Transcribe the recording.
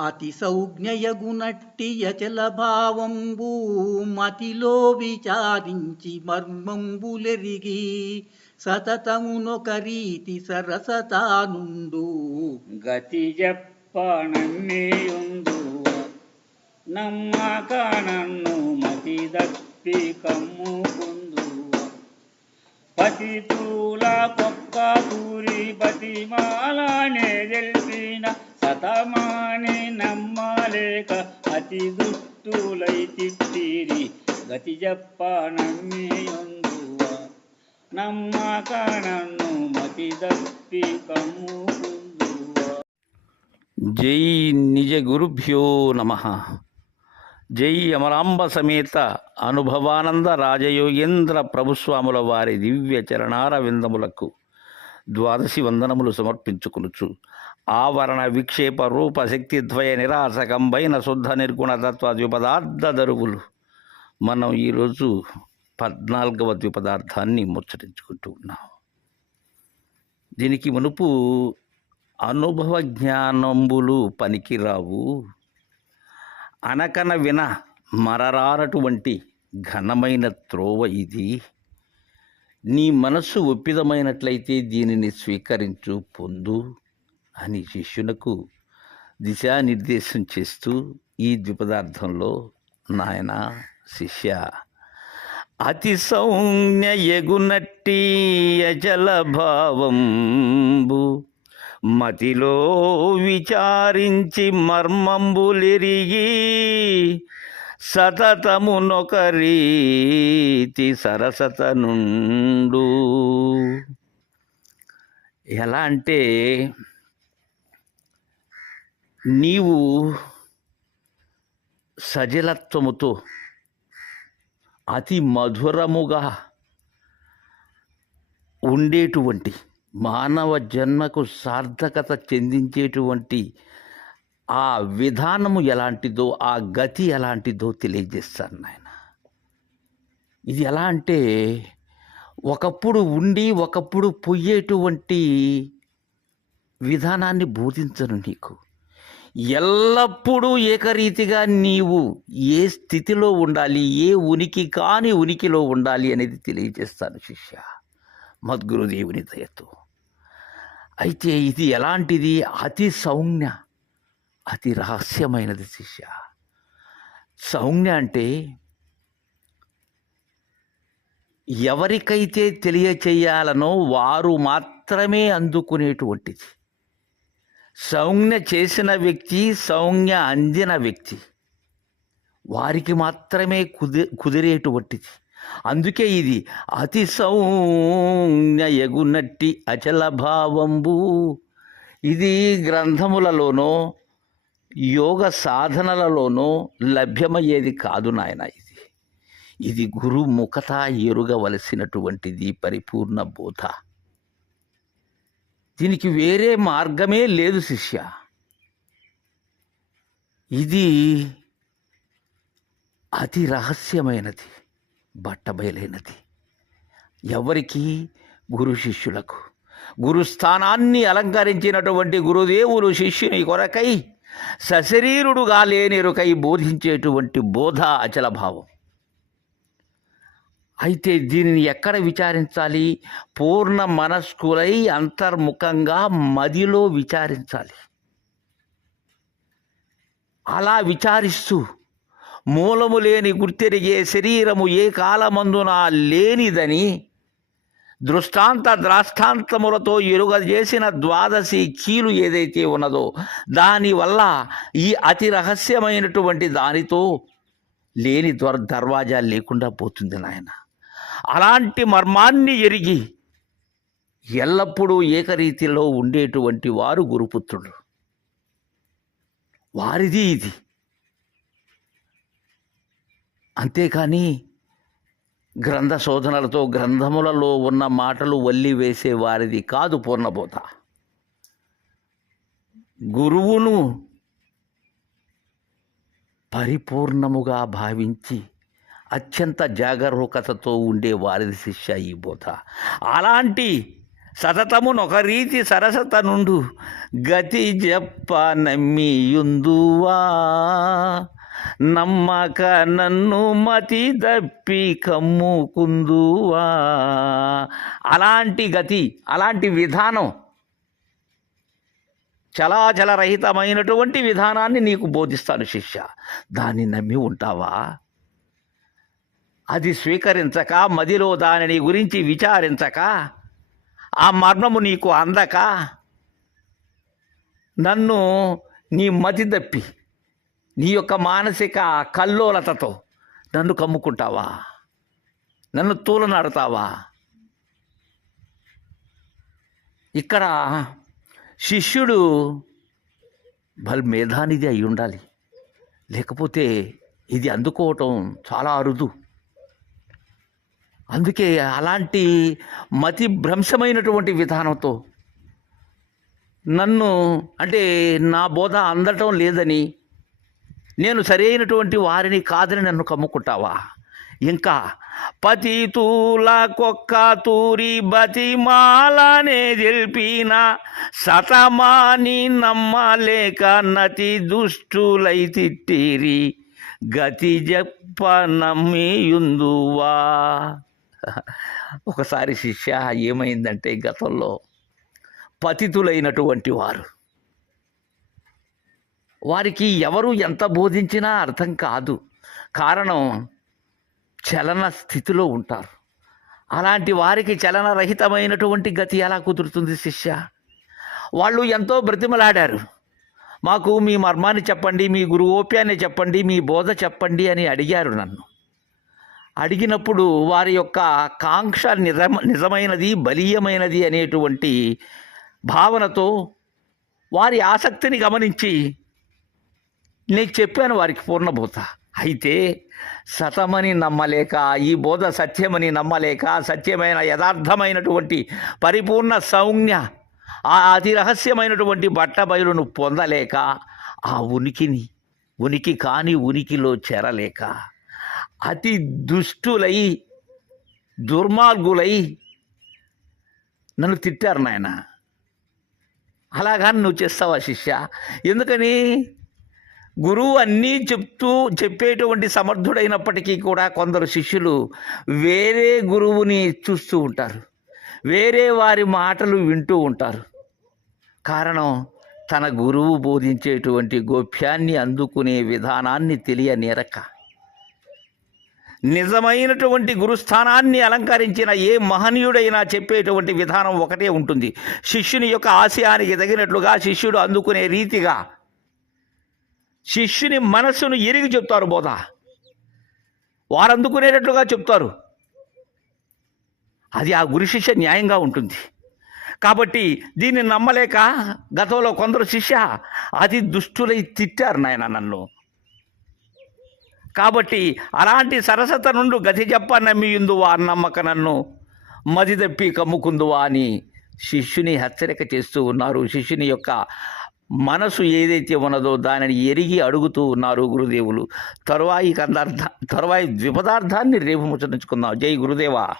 అతి సౌజ్ఞయగునట్టి యచల భావంబు మతిలో విచారించి మర్మంబులెరిగి సతతమునొక రీతి సరసతానుండు గతి చెప్పనన్నేయుందు నమ్మక నన్ను మతి దప్పి కమ్ముకుందువ పతితూల కొక్క తూరి పతిమాలనే తెలిపిన సతమాని నమ్మలేక అతి దుస్తులై తిట్టిరి గతి చెప్పనన్నేయుందువ నమ్మక నన్ను మతి దప్పి కమ్ముకుందువ. జై నిజ గురుభ్యో నమః. జై అమరాంబ సమేత అనుభవానంద రాజయోగేంద్ర ప్రభుస్వాముల వారి దివ్య చరణార విందములకు ద్వాదశి వందనములు సమర్పించుకొనుచు ఆవరణ విక్షేప రూప శక్తిద్వయ నిరాసకంబైన శుద్ధ నిర్గుణ తత్వ ద్విపదార్థ దరువులు మనం ఈరోజు 14వ ద్విపదార్థాన్ని ముచ్చటించుకుంటూ ఉన్నాం. దీనికి మునుపు అనుభవ జ్ఞానంబులు పనికిరావు, అనకన విన మరరానటువంటి ఘనమైన త్రోవ ఇది. నీ మనస్సు ఒప్పిదమైనట్లయితే దీనిని స్వీకరించు, పొందు అని శిష్యునకు దిశానిర్దేశం చేస్తూ ఈ ద్విపదార్థంలో, నాయన శిష్య, అతి సౌజ్ఞ ఎగునట్టి అచల భావంబు మతిలో విచారించి మర్మంబులెరిగి సతతమునొక రీతి సరసత నుండు. ఎలా అంటే, నీవు సజలత్వముతో అతి మధురముగా ఉండేటువంటి, మానవ జన్మకు సార్థకత చెందించేటువంటి ఆ విధానము ఎలాంటిదో, ఆ గతి ఎలాంటిదో తెలియజేస్తాను నాయన. ఇది ఎలా అంటే, ఒకప్పుడు ఉండి ఒకప్పుడు పొయ్యేటువంటి విధానాన్ని బోధించను నీకు. ఎల్లప్పుడూ ఏకరీతిగా నీవు ఏ స్థితిలో ఉండాలి, ఏ ఉనికి కాని ఉనికిలో ఉండాలి అనేది తెలియజేస్తాను శిష్య, మద్గురుదేవుని దయతో. అయితే ఇది ఎలాంటిది? అతి సౌజ్ఞ, అతి రహస్యమైనది శిష్య. సౌజ్ఞ అంటే ఎవరికైతే తెలియచేయాలనో వారు మాత్రమే అందుకునేటువంటిది. సౌజ్ఞ చేసిన వ్యక్తి, సౌజ్ఞ అందిన వ్యక్తి, వారికి మాత్రమే కుదిరేటువంటిది. అందుకే ఇది అతి సౌజ్ఞ ఎగునట్టి అచల భావంబు. ఇది గ్రంథములలోనో యోగ సాధనలలోనో లభ్యమయ్యేది కాదు నాయన. ఇది గురు ముఖత ఎరుగవలసినటువంటిది పరిపూర్ణ బోధ. దీనికి వేరే మార్గమే లేదు శిష్య. ఇది అతి రహస్యమైనది, బట్టబయలైనది. ఎవరికి? గురు శిష్యులకు. గురుస్థానాన్ని అలంకరించినటువంటి గురుదేవులు శిష్యుని కొరకై సశరీరుడుగా లేనిరుకై బోధించేటువంటి బోధ అచల భావం. అయితే దీనిని ఎక్కడ విచారించాలి? పూర్ణ మనస్కులై అంతర్ముఖంగా మదిలో విచారించాలి. అలా విచారిస్తూ మూలము లేని గుర్తెరిగే శరీరము ఏ కాలమందున లేనిదని దృష్టాంత ద్రాష్టాంతములతో ఎరుగజేసిన ద్వాదశి కీలు ఏదైతే ఉన్నదో దానివల్ల ఈ అతి రహస్యమైనటువంటి దానితో లేని దర్వాజా లేకుండా పోతుంది నాయన. అలాంటి మర్మాన్ని ఎరిగి ఎల్లప్పుడూ ఏకరీతిలో ఉండేటువంటి వారు గురుపుత్రులు. వారిది ఇది. అంతేకాని గ్రంథ శోధనలతో గ్రంథములలో ఉన్న మాటలు వల్లి వేసే వారిది కాదు పూర్ణబోధ. గురువును పరిపూర్ణముగా భావించి అత్యంత జాగరూకతతో ఉండే వారిది శిష్య ఈ బోధ. అలాంటి సతతమునొక రీతి సరసత నుండు గతి చెప్ప నమ్మియుందువా నమ్మక నన్ను మతి దప్పి కమ్ముకుందువా. అలాంటి గతి, అలాంటి విధానం, చలాచలరహితమైనటువంటి విధానాన్ని నీకు బోధిస్తాను శిష్య. దాన్ని నమ్మి ఉంటావా? అది స్వీకరించక, మదిలో దానిని గురించి విచారించక, ఆ మర్మము నీకు అందక, నన్ను నీ మతి తప్పి నీ యొక్క మానసిక కల్లోలతతో నన్ను కమ్ముకుంటావా? నన్ను తూలనాడుతావా? ఇక్కడ శిష్యుడు మేధానిది అయి ఉండాలి, లేకపోతే ఇది అందుకోవటం చాలా అరుదు. అందుకే అలాంటి మతి భ్రంశమైనటువంటి విధానంతో నన్ను, అంటే నా బోధ అందటం లేదని, నేను సరైనటువంటి వారిని కాదని నన్ను కమ్ముకుంటావా? ఇంకా పతితూల కొక్క తూరి బతిమాలనే తెలిపిన సతమాని నమ్మలేక నతి దుష్టులై తిట్టిరి గతి చెప్ప నమ్మియుందువా. ఒకసారి శిష్య ఏమైందంటే, గతంలో పతితులైనటువంటి వారికి ఎవరు ఎంత బోధించినా అర్థం కాదు. కారణం, చలన స్థితిలో ఉంటారు. అలాంటి వారికి చలనరహితమైనటువంటి గతి ఎలా కుదురుతుంది శిష్య? వాళ్ళు ఎంతో బ్రతిమలాడారు, మాకు మీ మర్మాన్ని చెప్పండి, మీ గురుగోప్యాన్ని చెప్పండి, మీ బోధ చెప్పండి అని అడిగారు నన్ను. అడిగినప్పుడు వారి యొక్క కాంక్ష నిజమైనది, బలీయమైనది అనేటువంటి భావనతో వారి ఆసక్తిని గమనించి నేను చెప్పాను వారికి పూర్ణబోధ. అయితే సతమని నమ్మలేక, ఈ బోధ సత్యమని నమ్మలేక, సత్యమైన యథార్థమైనటువంటి పరిపూర్ణ సౌజ్ఞ, ఆ అతి రహస్యమైనటువంటి బట్టబయలును పొందలేక, ఆ ఉనికి కాని ఉనికిలో చేరలేక అతి దుష్టులై, దుర్మార్గులై నన్ను తిట్టారు నాయన. అలాగాని నువ్వు చేస్తావా శిష్య? ఎందుకని? గురువు అన్నీ చెప్పేటువంటి సమర్థుడైనప్పటికీ కూడా కొందరు శిష్యులు వేరే గురువుని చూస్తూ ఉంటారు, వేరే వారి మాటలు వింటూ ఉంటారు. కారణం, తన గురువు బోధించేటువంటి గోప్యాన్ని అందుకునే విధానాన్ని తెలియనేరక. నిజమైనటువంటి గురుస్థానాన్ని అలంకరించిన ఏ మహనీయుడైనా చెప్పేటువంటి విధానం ఒకటే ఉంటుంది. శిష్యుని యొక్క ఆశయానికి తగినట్లుగా, శిష్యుడు అందుకునే రీతిగా, శిష్యుని మనస్సును ఎరిగి చెప్తారు బోధ. వారు అందుకునేటట్లుగా చెప్తారు. అది ఆ గురు శిష్య న్యాయంగా ఉంటుంది. కాబట్టి దీన్ని నమ్మలేక గతంలో కొందరు శిష్య అతి దుష్టులై తిట్టారు నాయన నన్ను. కాబట్టి అలాంటి సరసత నుండి గతి చెప్ప నమ్మియుందువా నమ్మక నన్ను మది తప్పి కమ్ముకుందువా అని శిష్యుని హెచ్చరిక చేస్తూ ఉన్నారు. శిష్యుని యొక్క మనసు ఏదైతే ఉన్నదో దానిని ఎరిగి అడుగుతూ ఉన్నారు గురుదేవులు. తరువాయి ద్విపదార్థాన్ని రేపు ముచ్చరించుకుందాం. జై గురుదేవా.